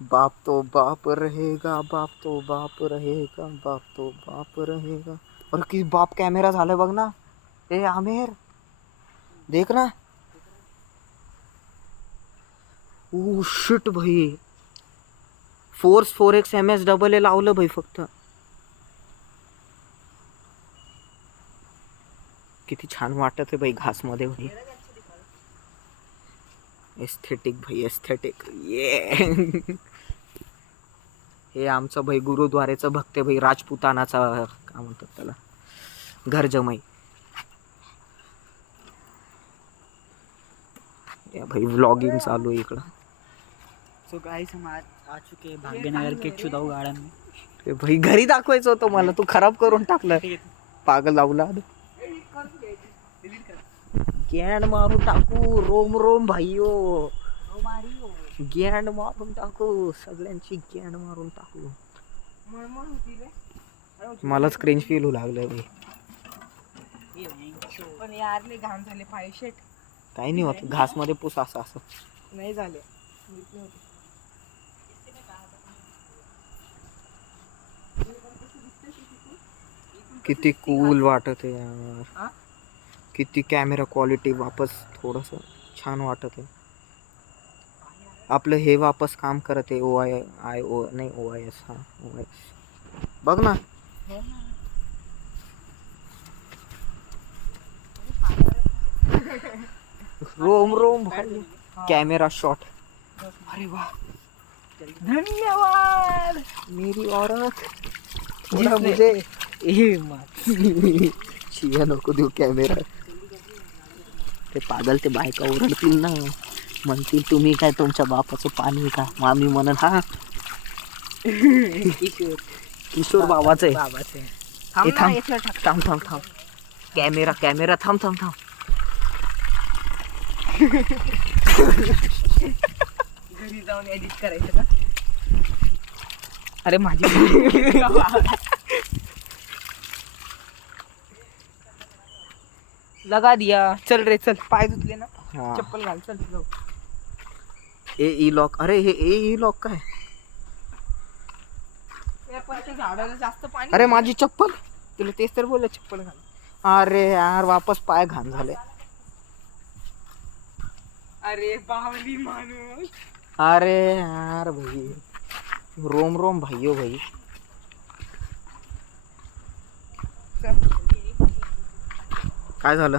बाप तो बाप रहेगा, बाप तो बाप रहेगा, बाप तो बाप रहेगा. और कि बाप कॅमेरा झालाय बघ ना. ए आमिर देख ना. ओ शिट भाई. Force 4x MS double A लावलं भाई फक्त. किती छान वाटत आहे भाई घास मध्ये भाई. एस्थेटिक भाई एस्थेटिक. ये हे आमचं भाई गुरुद्वारेचं भक्त भाई राजपुतानाचा काय म्हणतात त्याला घर जमाई. या भाई व्लॉगिंग चालू आहे इकडं. सो गाइस हम आ चुके हैं भाग्यनगर के चुदाऊ गार्डन में. ते भाई घरी दाखवायचं होतं मला, तू खराब करून टाकलं. पागल लावला. गॅंड मारून टाकू. रोम रोम भाईयो. गॅंड मारून टाकू. सगळ्यांची गॅंड मारून टाकू. मला स्क्रीन फील होऊ लागलं भाई. पण यार लय घाण झाले पाय. शेट काही नाही होत. घास मध्ये पुस असं असं. नाही झाले. किती कूल वाटत आहे यार. किती कॅमेरा क्वालिटी वापस थोडस छान वाटत आहे. आपलं हे वापस काम करत आहे. OIS नाही OIS. हा OIS बघ ना. रोम रोम भाई. Camera shot. अरे वाह धन्यवाद मेरी औरत. थोड़ा मुझे शिया नको देऊ कॅमेरा. ते पागल ते बायका ओरडतील ना. म्हणतील तुम्ही काय तुमच्या बापाचं पाणी का. मामी म्हणन हा किशोर बाबाचं आहे. बाबाचे थांब थांब थांब. कॅमेरा कॅमेरा थांब थांब थांब. घरी जाऊन एडिट करायचं का. अरे माझी लगा दिया. चल रे चल. पाय धुतले ना. हा. चप्पल घाल. चल जाऊ. ए लॉक. अरे हे ए लॉक काय. झाडाला जास्त पाणी. अरे माझी चप्पल. तुला तेच तर बोललं चप्पल घाल. अरे यार वापस पाय घाण झाले. अरे बावली माणूस. अरे यार भाई. रोम रोम भाईयो भाई. काय झालं.